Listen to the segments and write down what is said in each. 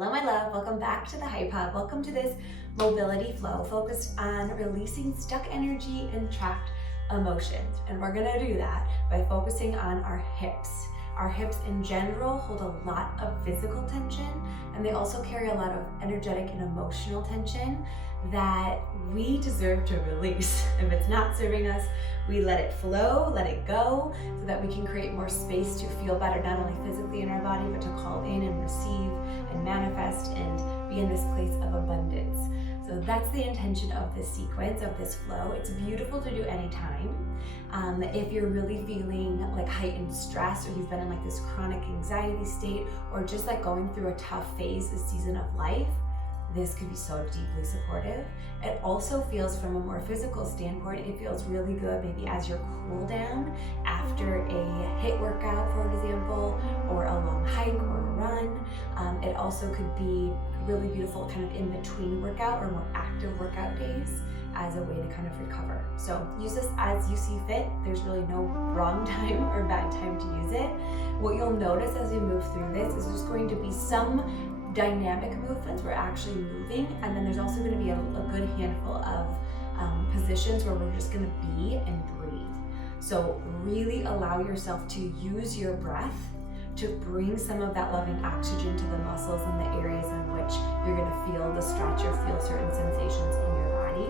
Hello, my love. Welcome back to the Hype Hub. Welcome to this mobility flow focused on releasing stuck energy and trapped emotions. And we're gonna do that by focusing on our hips. Our hips in general hold a lot of physical tension, and they also carry a lot of energetic and emotional tension that we deserve to release. If it's not serving us, we let it flow, let it go, so that we can create more space to feel better, not only physically in our body, but to call in and receive and manifest and be in this place of abundance. So that's the intention of this sequence, of this flow. It's beautiful to do anytime. If you're really feeling like heightened stress, or you've been in like this chronic anxiety state, or just like going through a tough phase, this season of life, this could be so deeply supportive. It also feels, from a more physical standpoint, it feels really good maybe as your cool down after a HIIT workout, for example, or a long hike or a run. It also could be really beautiful kind of in between workout or more active workout days as a way to kind of recover. So use this as you see fit. There's really no wrong time or bad time to use it. What you'll notice as we move through this is there's going to be some dynamic movements. We're actually moving, and then there's also going to be a good handful of positions where we're just going to be and breathe. So really allow yourself to use your breath to bring some of that loving oxygen to the muscles and the areas in which you're going to feel the stretch or feel certain sensations in your body.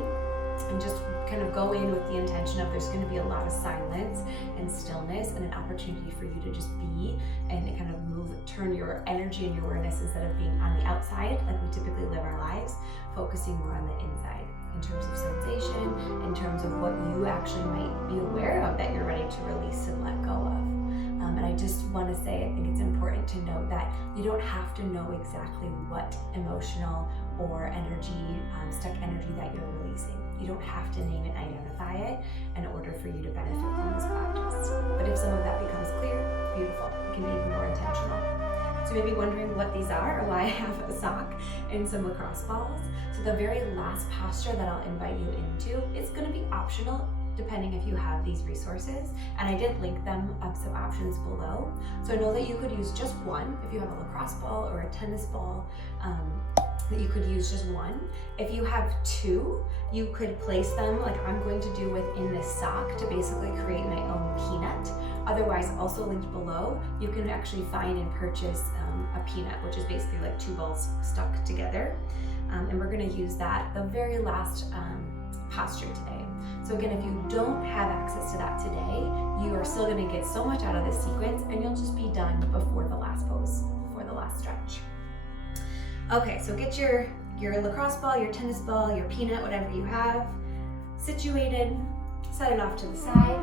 And just kind of go in with the intention of there's going to be a lot of silence and stillness, and an opportunity for you to just be and kind of move, turn your energy and your awareness, instead of being on the outside like we typically live our lives, focusing more on the inside in terms of sensation, in terms of what you actually might be aware of that you're ready to release and let go of. And I just want to say, I think it's important to note that you don't have to know exactly what emotional or energy, stuck energy that you're releasing. You don't have to name and identify it in order for you to benefit from this practice. But if some of that becomes clear, beautiful. It can be even more intentional. So you may be wondering what these are, or why I have a sock and some lacrosse balls. So the very last posture that I'll invite you into, it's going to be optional depending if you have these resources, and I did link them some options below. So know that you could use just one if you have a lacrosse ball or a tennis ball, that you could use just one. If you have two, you could place them like I'm going to do within this sock to basically create my own peanut. Otherwise, also linked below, you can actually find and purchase a peanut, which is basically like two balls stuck together. And we're gonna use that the very last posture today. So again, if you don't have access to that today, you are still gonna get so much out of this sequence, and you'll just be done before the last pose, before the last stretch. Okay, so get your lacrosse ball, your tennis ball, your peanut, whatever you have, situated, set it off to the side,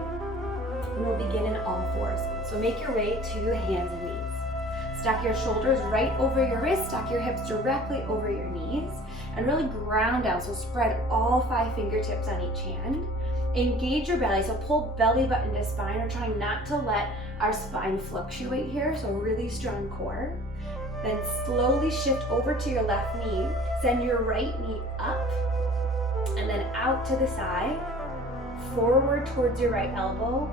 and we'll begin in all fours. So make your way to hands and knees. Stack your shoulders right over your wrists, stack your hips directly over your knees, and really ground down. So spread all 5 fingertips on each hand. Engage your belly, so pull belly button to spine. We're trying not to let our spine fluctuate here, so really strong core. Then slowly shift over to your left knee, send your right knee up, and then out to the side, forward towards your right elbow,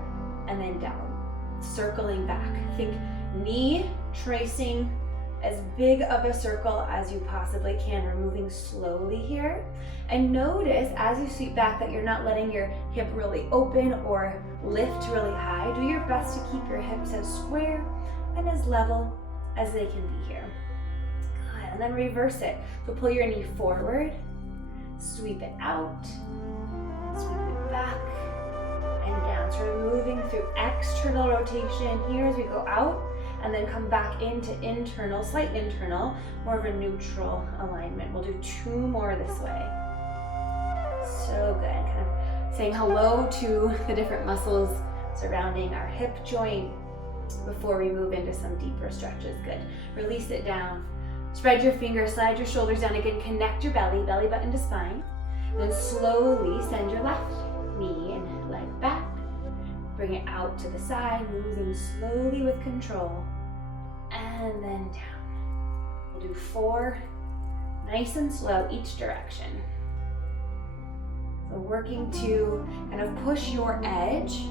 and then down, circling back. Think knee tracing as big of a circle as you possibly can. We're moving slowly here. And notice as you sweep back that you're not letting your hip really open or lift really high. Do your best to keep your hips as square and as level as they can be here. Good, and then reverse it. So pull your knee forward, sweep it out, sweep it back, and down. So we're moving through external rotation here as we go out, and then come back into internal, slight internal, more of a neutral alignment. We'll do 2 more this way. So good, kind of saying hello to the different muscles surrounding our hip joint before we move into some deeper stretches. Good, release it down. Spread your fingers, slide your shoulders down again, connect your belly button to spine. Then slowly send your left knee and leg back. Bring it out to the side, moving slowly with control. And then down. We'll do 4, nice and slow, each direction. So working to kind of push your edge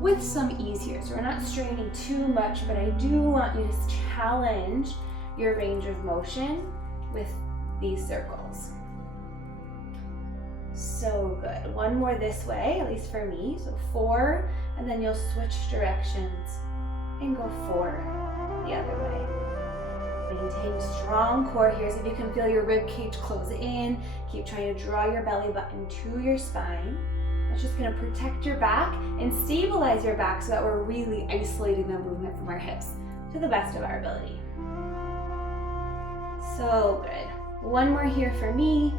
with some ease here. So we're not straining too much, but I do want you to challenge your range of motion with these circles. So good. One more this way, at least for me. So 4, and then you'll switch directions and go 4 the other way. Maintain strong core here. So if you can feel your rib cage close in, keep trying to draw your belly button to your spine. That's just gonna protect your back and stabilize your back so that we're really isolating the movement from our hips to the best of our ability. So good. One more here for me.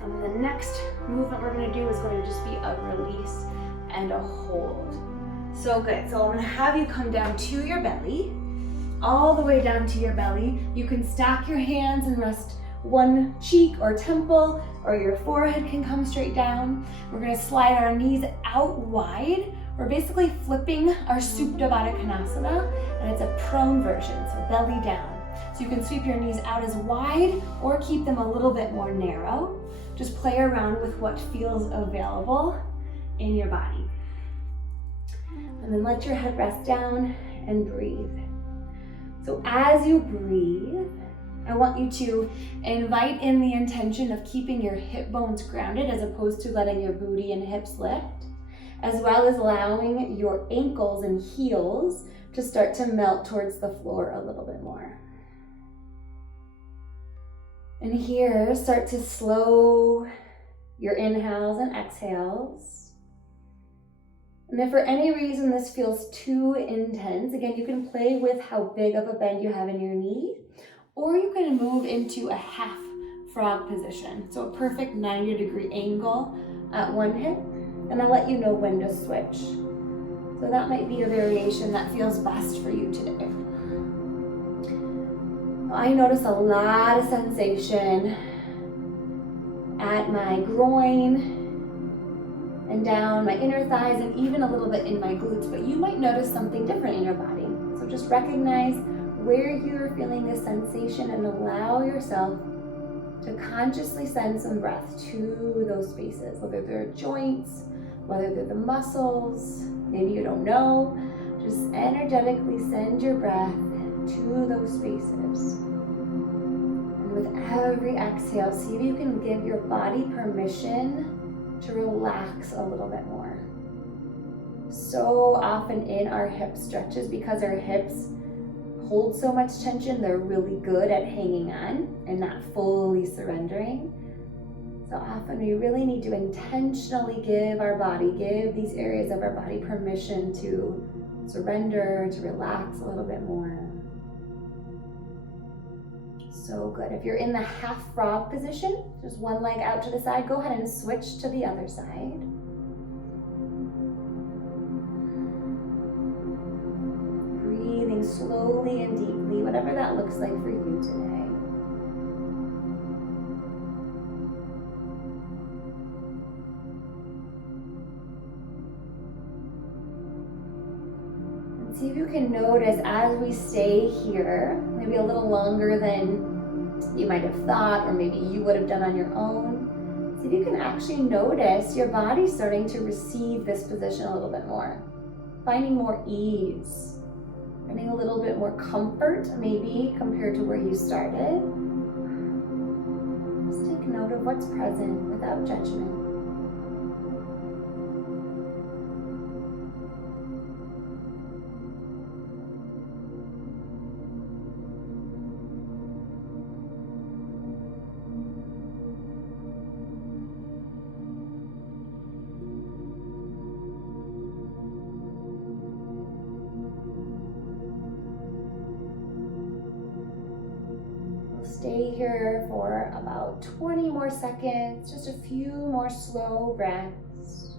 And the next movement we're gonna do is going to just be a release and a hold. So good. So I'm gonna have you come down to your belly, all the way down to your belly. You can stack your hands and rest one cheek or temple, or your forehead can come straight down. We're gonna slide our knees out wide. We're basically flipping our Supta Baddha Konasana, and it's a prone version, so belly down. So you can sweep your knees out as wide or keep them a little bit more narrow. Just play around with what feels available in your body. And then let your head rest down and breathe. So as you breathe, I want you to invite in the intention of keeping your hip bones grounded as opposed to letting your booty and hips lift, as well as allowing your ankles and heels to start to melt towards the floor a little bit more. And here, start to slow your inhales and exhales. And if for any reason this feels too intense, again, you can play with how big of a bend you have in your knee, or you can move into a half frog position. So a perfect 90-degree angle at one hip, and I'll let you know when to switch. So that might be a variation that feels best for you today. I notice a lot of sensation at my groin and down my inner thighs and even a little bit in my glutes, but you might notice something different in your body. So just recognize where you're feeling this sensation and allow yourself to consciously send some breath to those spaces, whether they're joints, whether they're the muscles, maybe you don't know. Just energetically send your breath to those spaces. And with every exhale, see if you can give your body permission to relax a little bit more. So often in our hip stretches, because our hips hold so much tension, they're really good at hanging on and not fully surrendering. So often we really need to intentionally give these areas of our body permission to surrender, to relax a little bit more. So good. If you're in the half frog position, just one leg out to the side, go ahead and switch to the other side. Breathing slowly and deeply, whatever that looks like for you today. See if you can notice as we stay here, maybe a little longer than you might have thought, or maybe you would have done on your own. See if you can actually notice your body starting to receive this position a little bit more, finding more ease, finding a little bit more comfort maybe compared to where you started. Just take note of what's present without judgment. Stay here for about 20 more seconds, just a few more slow breaths.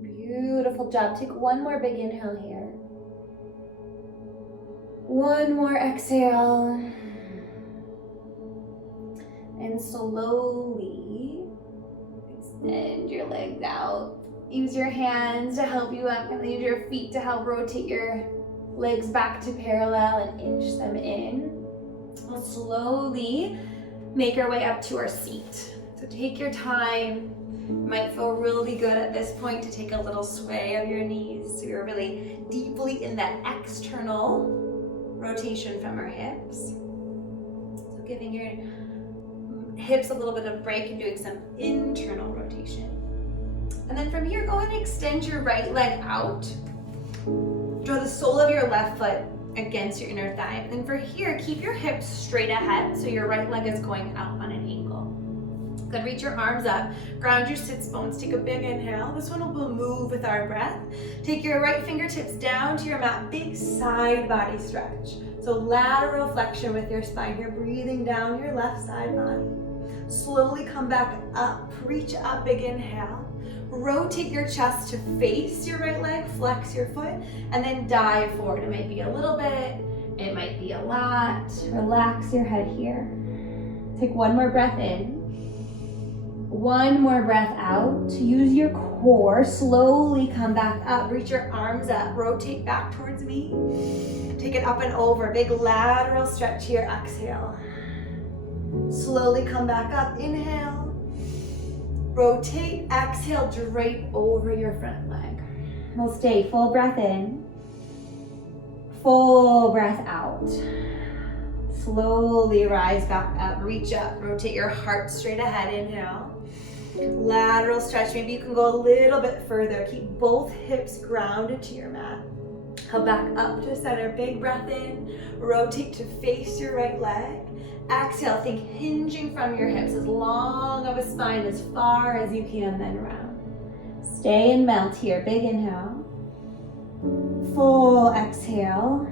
Beautiful job. Take one more big inhale here. One more exhale. And slowly Extend your legs out. Use your hands to help you up and use your feet to help rotate your legs back to parallel and inch them in. We'll slowly make our way up to our seat. So take your time. It might feel really good at this point to take a little sway of your knees so you're really deeply in that external rotation from our hips. So giving your hips a little bit of break and doing some internal rotation. And then from here, go ahead and extend your right leg out. Draw the sole of your left foot against your inner thigh. And then for here, keep your hips straight ahead so your right leg is going out on an angle. Good, reach your arms up, ground your sits bones, take a big inhale. This one will move with our breath. Take your right fingertips down to your mat, big side body stretch. So lateral flexion with your spine. You're breathing down your left side body. Slowly come back up, reach up, big inhale. Rotate your chest to face your right leg, flex your foot, and then dive forward. It might be a little bit, it might be a lot. Relax your head here. Take one more breath in. One more breath out. Use your core. Slowly come back up. Reach your arms up. Rotate back towards me. Take it up and over. Big lateral stretch here. Exhale. Slowly come back up. Inhale. Rotate. Exhale. Drape over your front leg. We'll stay. Full breath in. Full breath out. Slowly rise back up. Reach up. Rotate your heart straight ahead. Inhale. Lateral stretch. Maybe you can go a little bit further. Keep both hips grounded to your mat. Come back up to center. Big breath in. Rotate to face your right leg. Exhale. Think hinging from your hips. As long of a spine as far as you can, then round. Stay and melt here. Big inhale. Full exhale.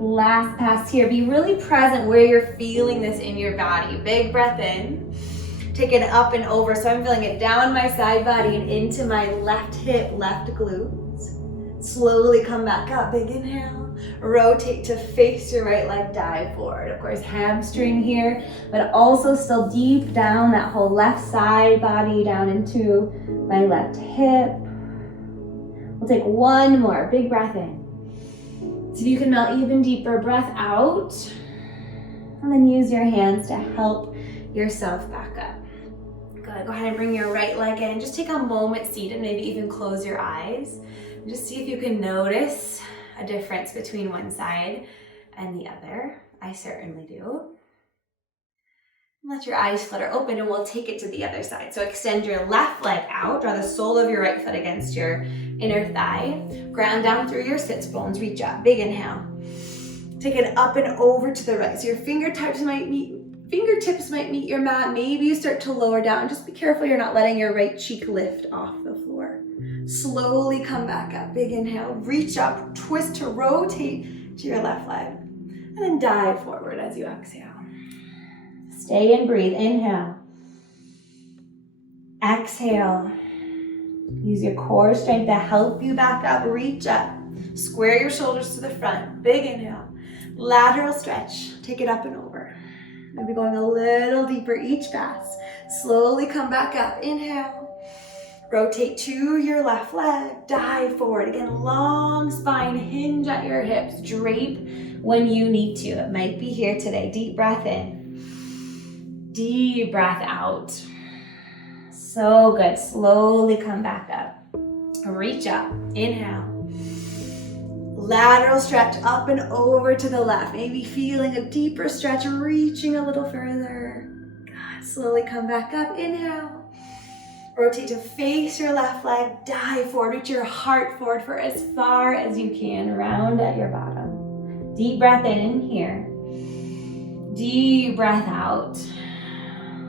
Last pass here. Be really present where you're feeling this in your body. Big breath in. Take it up and over. So I'm feeling it down my side body and into my left hip, left glutes. Slowly come back up. Big inhale. Rotate to face your right leg. Dive forward. Of course, hamstring here, but also still deep down that whole left side body down into my left hip. We'll take one more. Big breath in. So you can melt even deeper. Breath out. And then use your hands to help yourself back up. Good. Go ahead and bring your right leg in. Just take a moment seated, maybe even close your eyes. And just see if you can notice a difference between one side and the other. I certainly do. Let your eyes flutter open and we'll take it to the other side. So extend your left leg out. Draw the sole of your right foot against your inner thigh. Ground down through your sits bones. Reach up. Big inhale. Take it up and over to the right. So your fingertips might meet your mat. Maybe you start to lower down. Just be careful you're not letting your right cheek lift off the floor. Slowly come back up. Big inhale. Reach up. Twist to rotate to your left leg. And then dive forward as you exhale. Stay and breathe. Inhale. Exhale. Use your core strength to help you back up. Reach up. Square your shoulders to the front. Big inhale. Lateral stretch. Take it up and over. Maybe going a little deeper each pass. Slowly come back up. Inhale. Rotate to your left leg. Dive forward. Again, long spine. Hinge at your hips. Drape when you need to. It might be here today. Deep breath in. Deep breath out. So good. Slowly come back up. Reach up. Inhale. Lateral stretch up and over to the left. Maybe feeling a deeper stretch, reaching a little further. Good. Slowly come back up. Inhale. Rotate to face your left leg. Dive forward. Reach your heart forward for as far as you can. Round at your bottom. Deep breath in here. Deep breath out.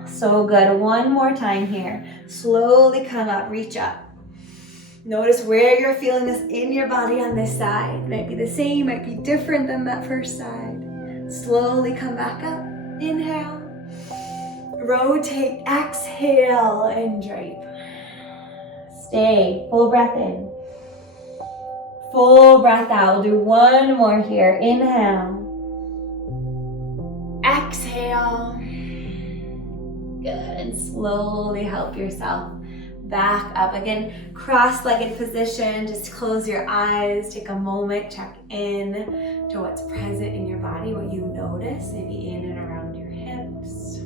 So good. One more time here. Slowly come up. Reach up. Notice where you're feeling this in your body on this side. Might be the same, might be different than that first side. Slowly come back up. Inhale. Rotate. Exhale and drape. Stay. Full breath in. Full breath out. We'll do one more here. Inhale. Exhale. Good. And slowly help yourself back up. Again, cross-legged position. Just close your eyes, take a moment, check in to what's present in your body, what you notice, maybe in and around your hips.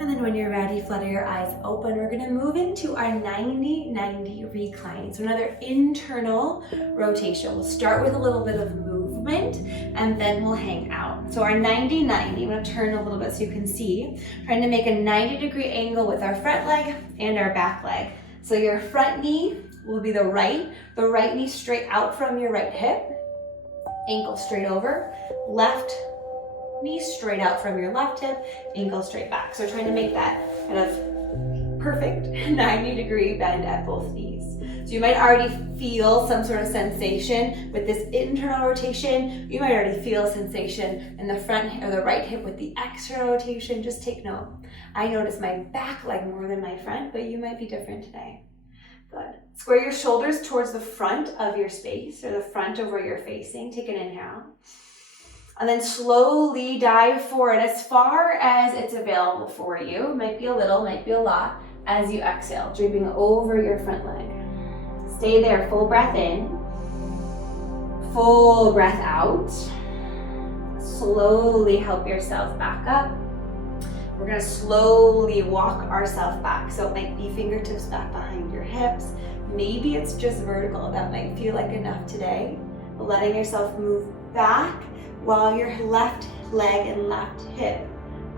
And then when you're ready, flutter your eyes open. We're gonna move into our 90-90 recline. So another internal rotation. We'll start with a little bit of movement and then we'll hang out. So our 90-90, I'm gonna turn a little bit so you can see. Trying to make a 90-degree angle with our front leg and our back leg. So your front knee will be the right knee straight out from your right hip, ankle straight over, left knee straight out from your left hip, ankle straight back. So we're trying to make that kind of perfect 90-degree bend at both knees. So you might already feel some sort of sensation with this internal rotation. You might already feel a sensation in the front or the right hip with the external rotation. Just take note. I notice my back leg more than my front, but you might be different today. Good. Square your shoulders towards the front of your space or the front of where you're facing. Take an inhale. And then slowly dive forward as far as it's available for you. Might be a little, might be a lot. As you exhale, draping over your front leg. Stay there, full breath in. Full breath out. Slowly help yourself back up. We're gonna slowly walk ourselves back. So it might be fingertips back behind your hips. Maybe it's just vertical. That might feel like enough today. But letting yourself move back while your left leg and left hip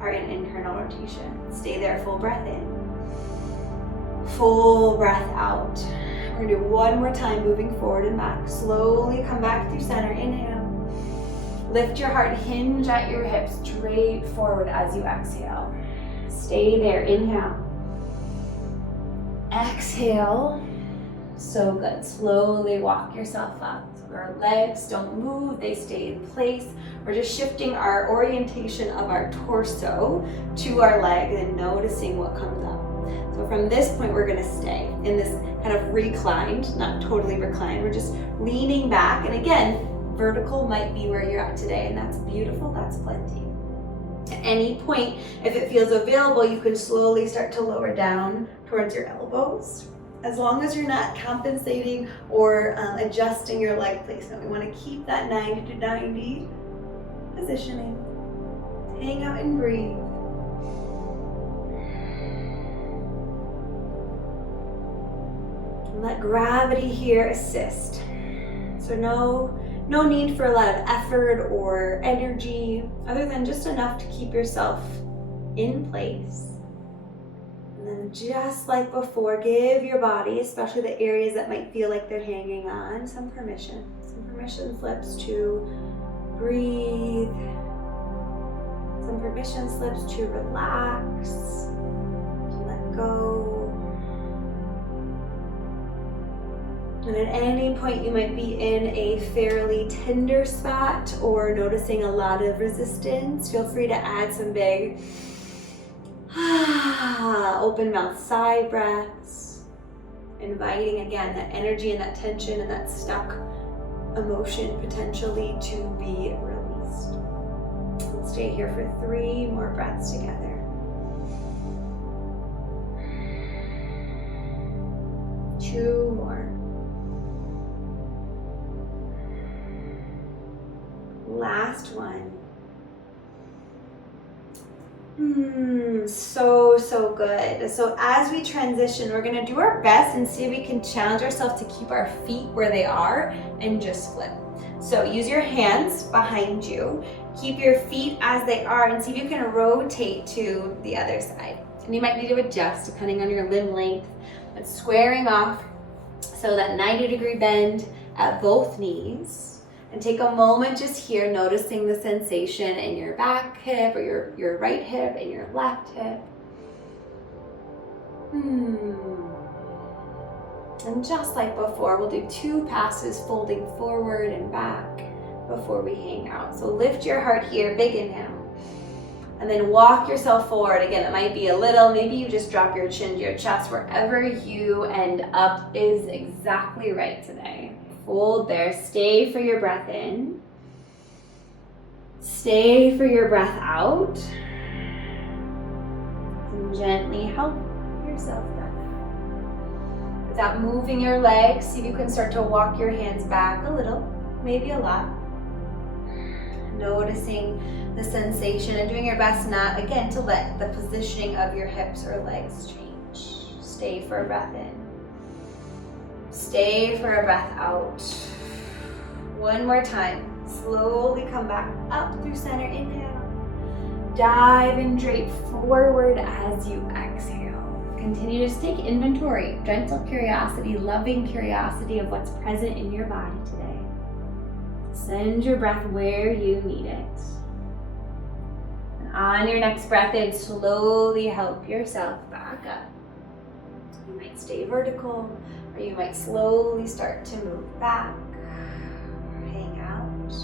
are in internal rotation. Stay there, full breath in. Full breath out. We're gonna do one more time, moving forward and back. Slowly come back through center, inhale. Lift your heart, hinge at your hips, straight forward as you exhale. Stay there, inhale. Exhale. So good, slowly walk yourself up. Our legs don't move, they stay in place. We're just shifting our orientation of our torso to our legs and noticing what comes up. So from this point, we're gonna stay in this kind of reclined, not totally reclined. We're just leaning back. And again, vertical might be where you're at today, and that's beautiful, that's plenty. At any point, if it feels available, you can slowly start to lower down towards your elbows. As long as you're not compensating or adjusting your leg placement. We want to keep that 90-90 positioning. Hang out and breathe. And let gravity here assist. So no need for a lot of effort or energy, other than just enough to keep yourself in place. And then just like before, give your body, especially the areas that might feel like they're hanging on, some permission slips to breathe, some permission slips to relax, to let go. And at any point you might be in a fairly tender spot or noticing a lot of resistance. Feel free to add some big open mouth sigh breaths, inviting again that energy and that tension and that stuck emotion potentially to be released. We'll stay here for 3 more breaths together. 2 more. Last one. So good. So as we transition, we're gonna do our best and see if we can challenge ourselves to keep our feet where they are and just flip. So use your hands behind you, keep your feet as they are, and see if you can rotate to the other side. And you might need to adjust depending on your limb length. But squaring off, so that 90-degree bend at both knees. And take a moment just here, noticing the sensation in your back hip or your right hip and your left hip. And just like before, we'll do 2 passes folding forward and back before we hang out. So lift your heart here, big inhale. And then walk yourself forward. Again, it might be a little, maybe you just drop your chin to your chest. Wherever you end up is exactly right today. Hold there, stay for your breath in. Stay for your breath out. And Gently help yourself back. Without moving your legs, see if you can start to walk your hands back a little, maybe a lot. Noticing the sensation and doing your best not, again, to let the positioning of your hips or legs change. Stay for a breath in. Stay for a breath out. One more time. Slowly come back up through center. Inhale. Dive and drape forward as you exhale. Continue to just take inventory, gentle curiosity, loving curiosity of what's present in your body today. Send your breath where you need it. And on your next breath in, slowly help yourself back up. You might stay vertical, or you might slowly start to move back, or hang out.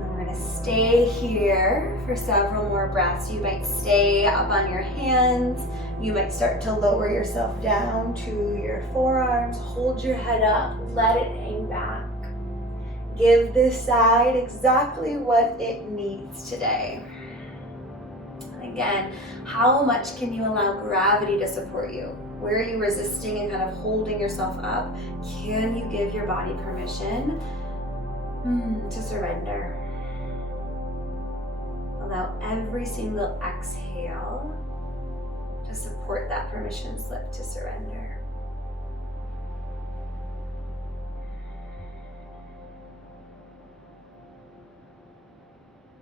And we're gonna stay here for several more breaths. You might stay up on your hands. You might start to lower yourself down to your forearms. Hold your head up, let it hang back. Give this side exactly what it needs today. Again, how much can you allow gravity to support you? Where are you resisting and kind of holding yourself up? Can you give your body permission to surrender? Allow every single exhale to support that permission slip to surrender.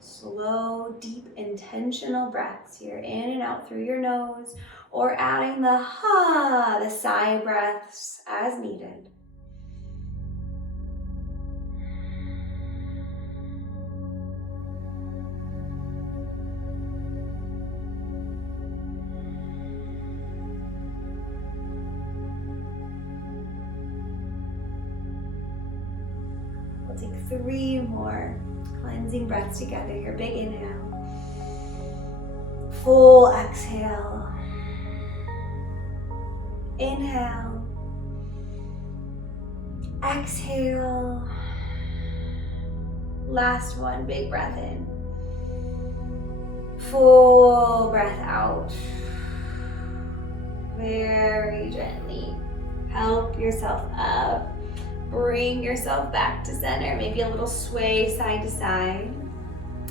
Slow, deep, intentional breaths here, in and out through your nose, or adding the sigh breaths as needed. We'll take 3 more cleansing breaths together here. Big inhale. Full exhale. Inhale. Exhale. Last one, big breath in. Full breath out. Very gently help yourself up. Bring yourself back to center, maybe a little sway side to side.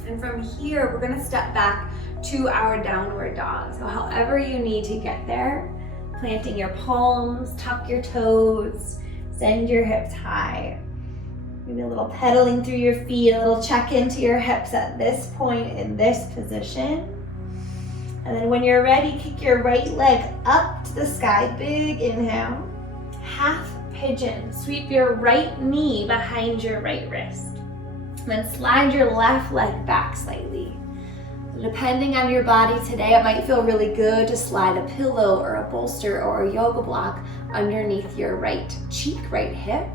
And from here, we're gonna step back to our downward dog. So however you need to get there, planting your palms, tuck your toes, send your hips high. Maybe a little pedaling through your feet, a little check into your hips at this point in this position. And then when you're ready, kick your right leg up to the sky, big inhale. Half pigeon, sweep your right knee behind your right wrist. Then slide your left leg back slightly. So depending on your body today, it might feel really good to slide a pillow or a bolster or a yoga block underneath your right cheek, right hip.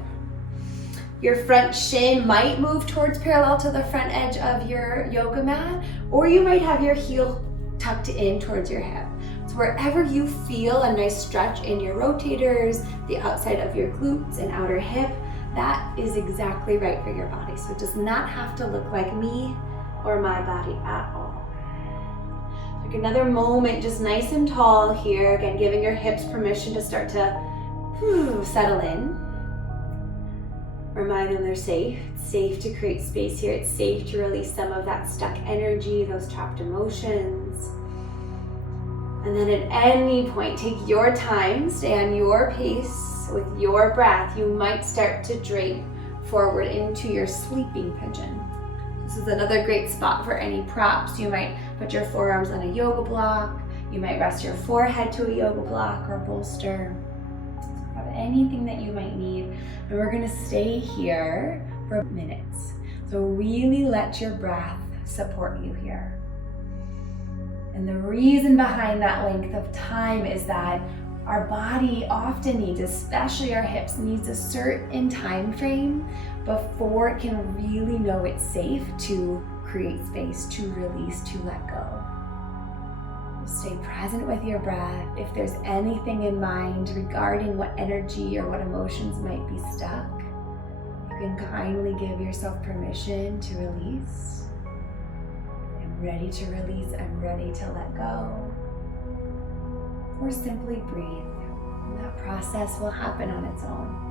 Your front shin might move towards parallel to the front edge of your yoga mat, or you might have your heel tucked in towards your hip. So wherever you feel a nice stretch in your rotators, the outside of your glutes and outer hip, that is exactly right for your body. So it does not have to look like me or my body at all. Take another moment, just nice and tall here. Again, giving your hips permission to start to settle in. Remind them they're safe. It's safe to create space here. It's safe to release some of that stuck energy, those trapped emotions. And then at any point, take your time, stay on your pace with your breath. You might start to drape forward into your sleeping pigeon. This is another great spot for any props. You might put your forearms on a yoga block. You might rest your forehead to a yoga block or bolster. Grab anything that you might need. And we're gonna stay here for minutes. So really let your breath support you here. And the reason behind that length of time is that our body often needs, especially our hips, needs a certain time frame before it can really know it's safe to create space, to release, to let go. Stay present with your breath. If there's anything in mind regarding what energy or what emotions might be stuck, you can kindly give yourself permission to release. ready to release, I'm ready to let go. Or simply breathe. And that process will happen on its own.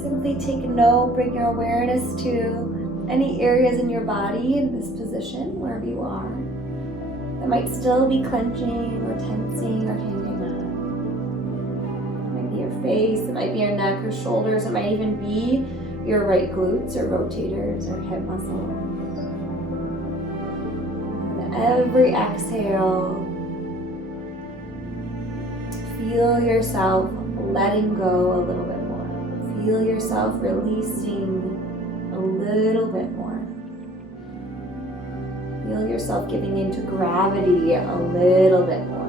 Simply bring your awareness to any areas in your body in this position, wherever you are, that might still be clenching or tensing or hanging on. It might be your face, it might be your neck or shoulders, it might even be your right glutes or rotators or hip muscles. And every exhale, feel yourself letting go a little bit more. Feel yourself releasing a little bit more. Feel yourself giving into gravity a little bit more.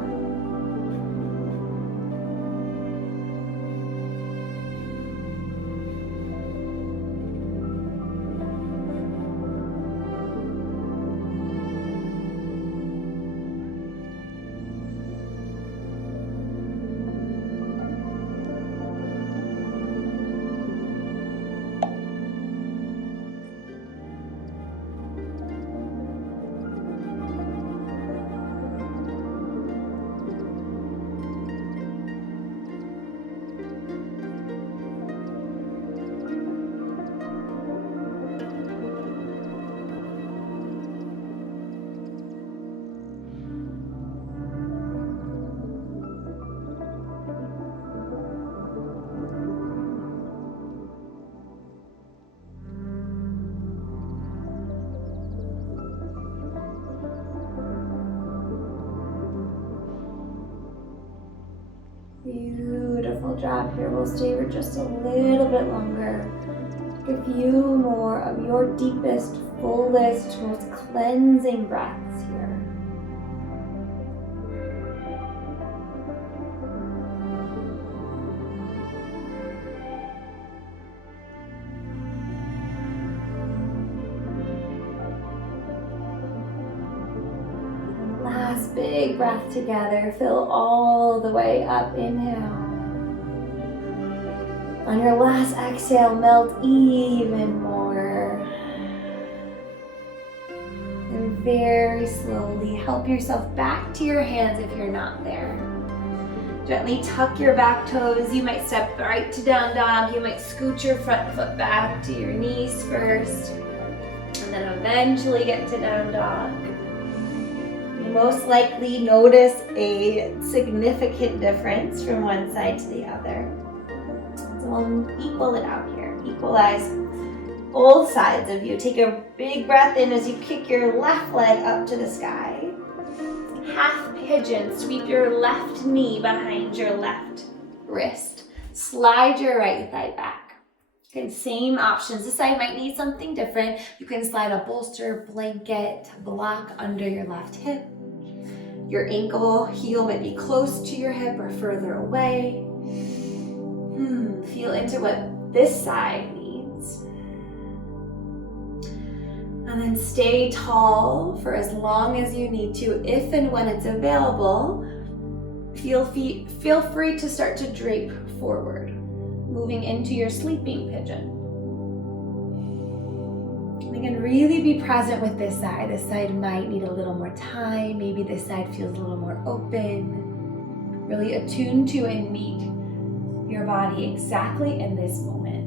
Beautiful job here. We'll stay for just a little bit longer. A few more of your deepest, fullest, most cleansing breaths here. Last big breath together. Fill all the way up. Inhale. On your last exhale, melt even more. And very slowly help yourself back to your hands if you're not there. Gently tuck your back toes. You might step right to down dog. You might scoot your front foot back to your knees first. And then eventually get to down dog. You most likely notice a significant difference from one side to the other. So we'll equal it out here. Equalize both sides of you. Take a big breath in as you kick your left leg up to the sky. Half pigeon. Sweep your left knee behind your left wrist. Slide your right thigh back. Okay, same options. This side might need something different. You can slide a bolster, blanket, block under your left hip. Your ankle heel might be close to your hip or further away. Feel into what this side needs. And then stay tall for as long as you need to. If and when it's available, feel free to start to drape forward, moving into your sleeping pigeon. And again, really be present with this side. This side might need a little more time. Maybe this side feels a little more open. Really attune to and meet your body exactly in this moment.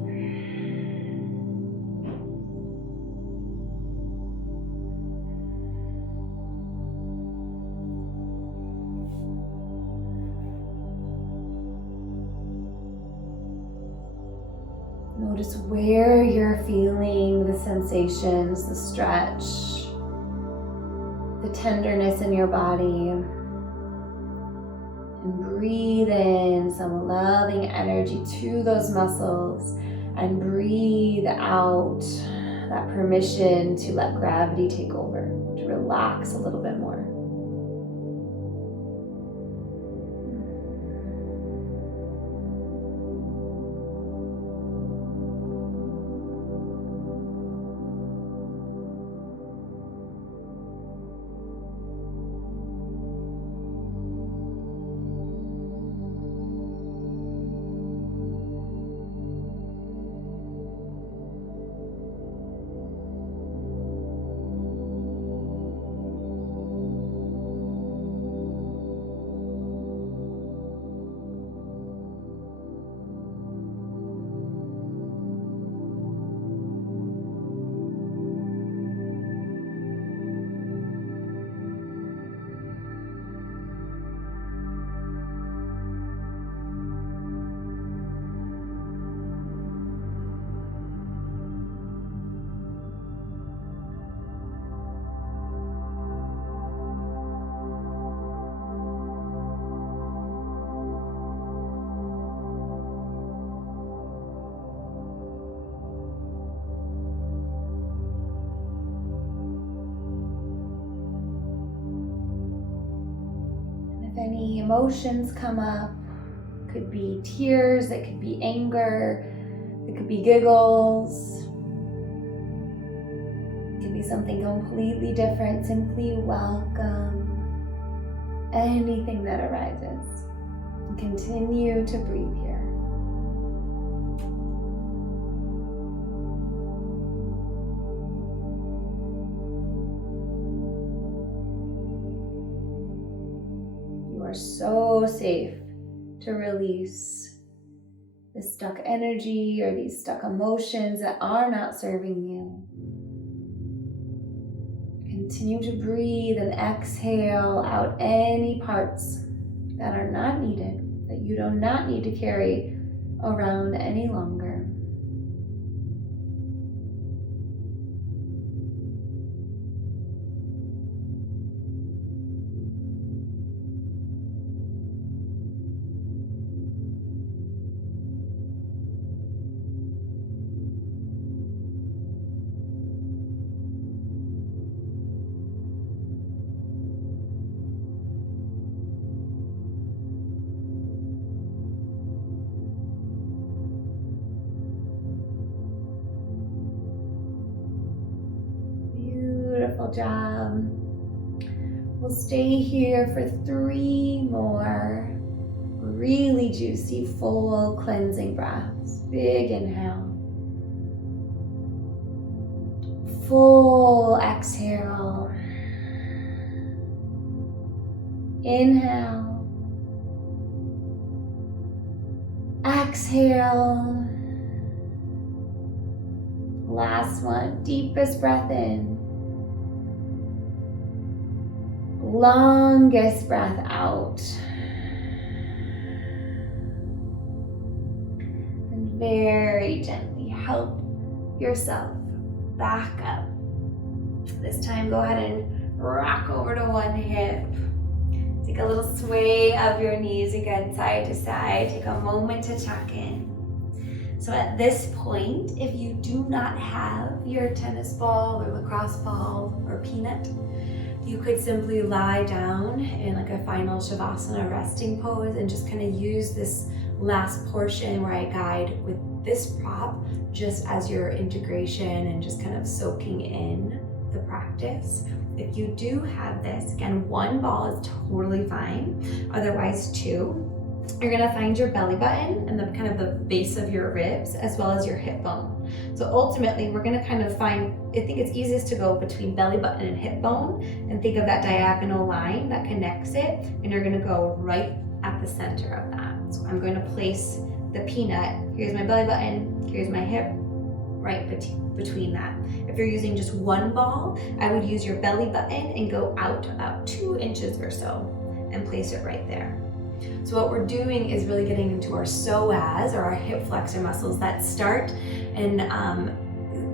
Notice where you're feeling the sensations, the stretch, the tenderness in your body. And breathe in some loving energy to those muscles. And breathe out that permission to let gravity take over, to relax a little bit more. Any emotions come up, could be tears, it could be anger, it could be giggles, it could be something completely different. Simply welcome anything that arises and continue to breathe here. You are so safe to release the stuck energy or these stuck emotions that are not serving you. Continue to breathe and exhale out any parts that are not needed, that you do not need to carry around any longer. Beautiful job. We'll stay here for 3 more really juicy, full cleansing breaths. Big inhale. Full exhale. Inhale. Exhale. Last one, deepest breath in. Longest breath out. And very gently help yourself back up. This time, go ahead and rock over to one hip. Take a little sway of your knees again, side to side. Take a moment to check in. So at this point, if you do not have your tennis ball or lacrosse ball or peanut, you could simply lie down in like a final Shavasana resting pose and just kind of use this last portion where I guide with this prop just as your integration and just kind of soaking in the practice. If you do have this, again, 1 ball is totally fine, otherwise 2. You're gonna find your belly button and the kind of the base of your ribs as well as your hip bone. So ultimately we're gonna kind of find, I think it's easiest to go between belly button and hip bone and think of that diagonal line that connects it, and you're gonna go right at the center of that. So I'm going to place the peanut, here's my belly button, here's my hip, right between that. If you're using just 1 ball, I would use your belly button and go out about 2 inches or so and place it right there. So what we're doing is really getting into our psoas, or our hip flexor muscles that start and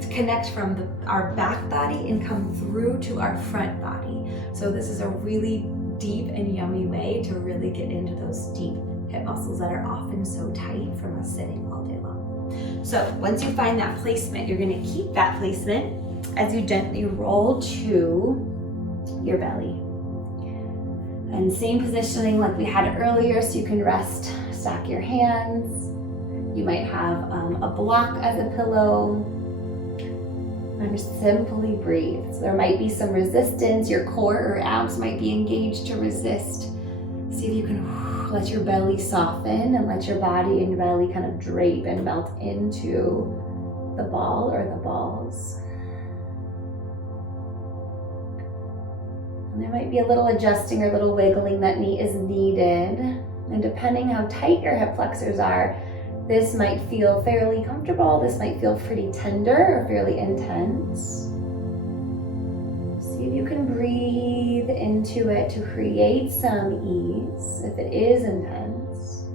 connect from our back body and come through to our front body. So this is a really deep and yummy way to really get into those deep hip muscles that are often so tight from us sitting all day long. So once you find that placement, you're gonna keep that placement as you gently roll to your belly. And same positioning like we had earlier, so you can rest, stack your hands. You might have a block as a pillow, and just simply breathe. So there might be some resistance, your core or abs might be engaged to resist. See if you can let your belly soften and let your body and your belly kind of drape and melt into the ball or the balls. And there might be a little adjusting or a little wiggling that is needed. And depending how tight your hip flexors are, this might feel fairly comfortable, this might feel pretty tender or fairly intense. See if you can breathe into it to create some ease if it is intense.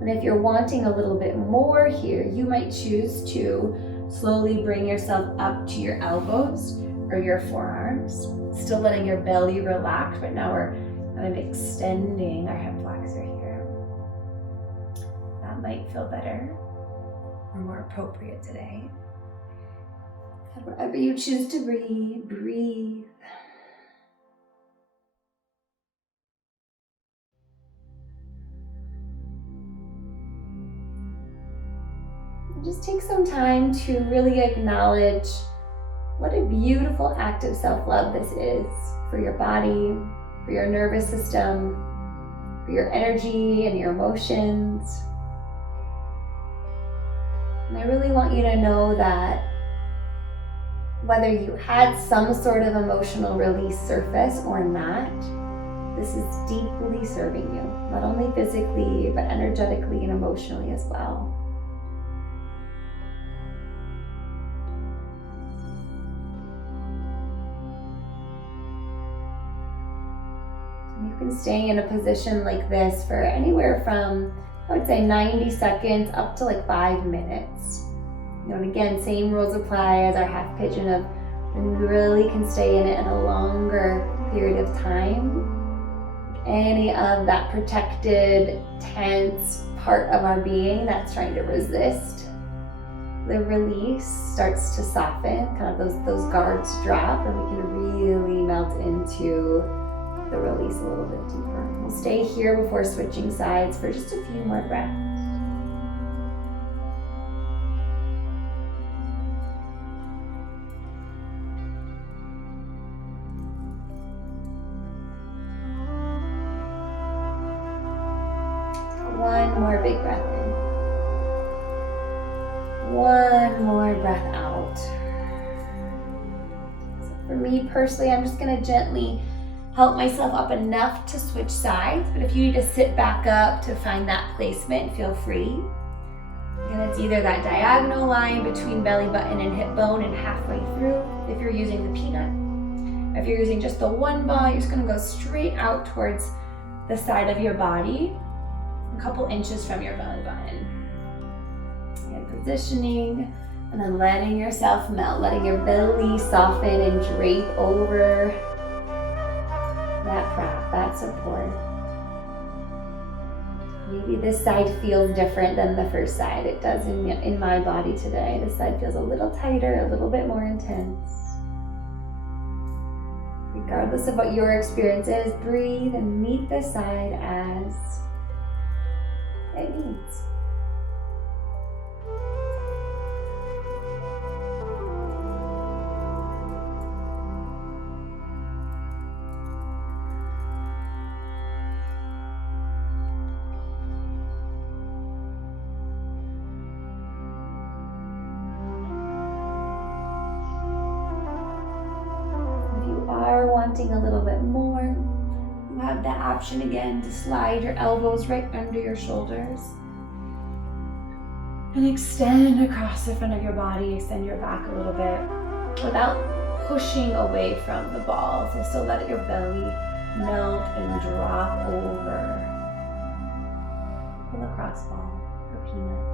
And if you're wanting a little bit more here, you might choose to slowly bring yourself up to your elbows or your forearms, still letting your belly relax, but now we're kind of extending our hip flexor here. That might feel better or more appropriate today. And wherever you choose to breathe, breathe. And just take some time to really acknowledge what a beautiful act of self-love this is for your body, for your nervous system, for your energy and your emotions. And I really want you to know that whether you had some sort of emotional release surface or not, this is deeply serving you, not only physically, but energetically and emotionally as well. You can stay in a position like this for anywhere from, I would say, 90 seconds up to like 5 minutes. You know, and again, same rules apply as our half pigeon of when we really can stay in it in a longer period of time. Any of that protected, tense part of our being that's trying to resist the release starts to soften, kind of those guards drop, and we can really melt into the release a little bit deeper. We'll stay here before switching sides for just a few more breaths. One more big breath in. One more breath out. So for me personally, I'm just gonna gently help myself up enough to switch sides, but if you need to sit back up to find that placement, feel free. And it's either that diagonal line between belly button and hip bone and halfway through, if you're using the peanut. If you're using just the one ball, you're just gonna go straight out towards the side of your body, a couple inches from your belly button. And positioning, and then letting yourself melt, letting your belly soften and drape over that prop, that support. Maybe this side feels different than the first side. It does in my body today. This side feels a little tighter, a little bit more intense. Regardless of what your experience is, breathe and meet this side as it needs. Wanting a little bit more, you have the option again to slide your elbows right under your shoulders and extend across the front of your body, extend your back a little bit without pushing away from the ball. So still let your belly melt and drop over. The lacrosse ball or peanut.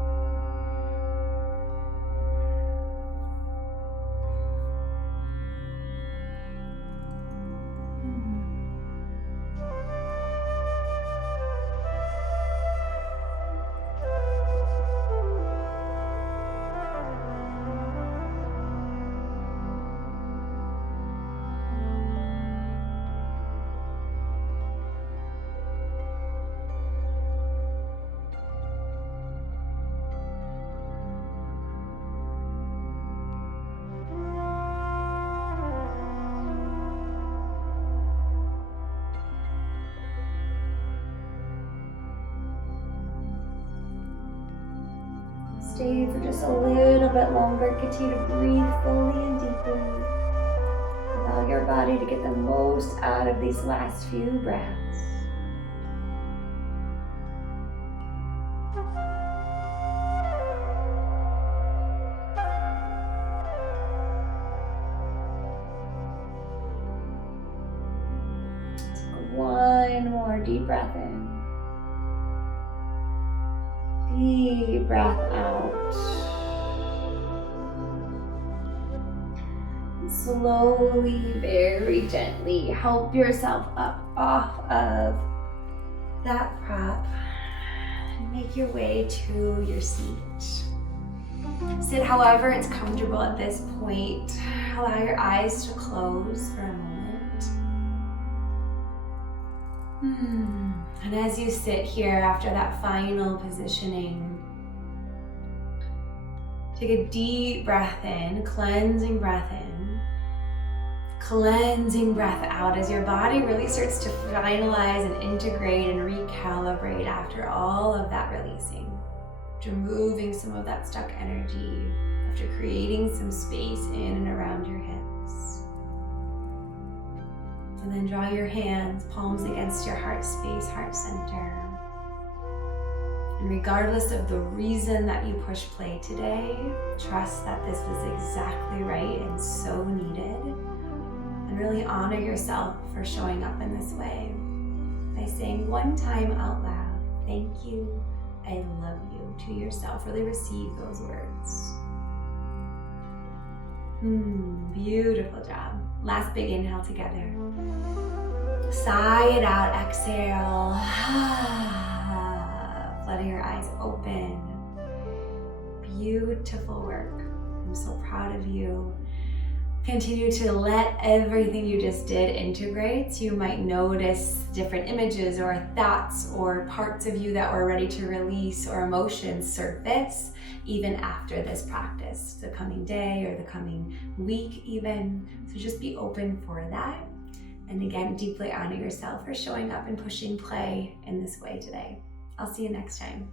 stay for just a little bit longer. Continue to breathe fully and deeply. Allow your body to get the most out of these last few breaths. One more deep breath in. Deep breath out. And slowly, very gently help yourself up off of that prop and make your way to your seat. Sit however it's comfortable at this point. Allow your eyes to close for a moment. And as you sit here after that final positioning, take a deep breath in, cleansing breath in, cleansing breath out as your body really starts to finalize and integrate and recalibrate after all of that releasing, after moving some of that stuck energy, after creating some space in and around your hips. And then draw your hands, palms against your heart space, heart center. And regardless of the reason that you push play today, trust that this was exactly right and so needed. And really honor yourself for showing up in this way by saying one time out loud, thank you, I love you, to yourself. Really receive those words. Beautiful job. Last big inhale together. Sigh it out, exhale. Letting your eyes open. Beautiful work. I'm so proud of you. Continue to let everything you just did integrate. You might notice different images or thoughts or parts of you that were ready to release or emotions surface even after this practice, the coming day or the coming week even. So just be open for that. And again, deeply honor yourself for showing up and pushing play in this way today. I'll see you next time.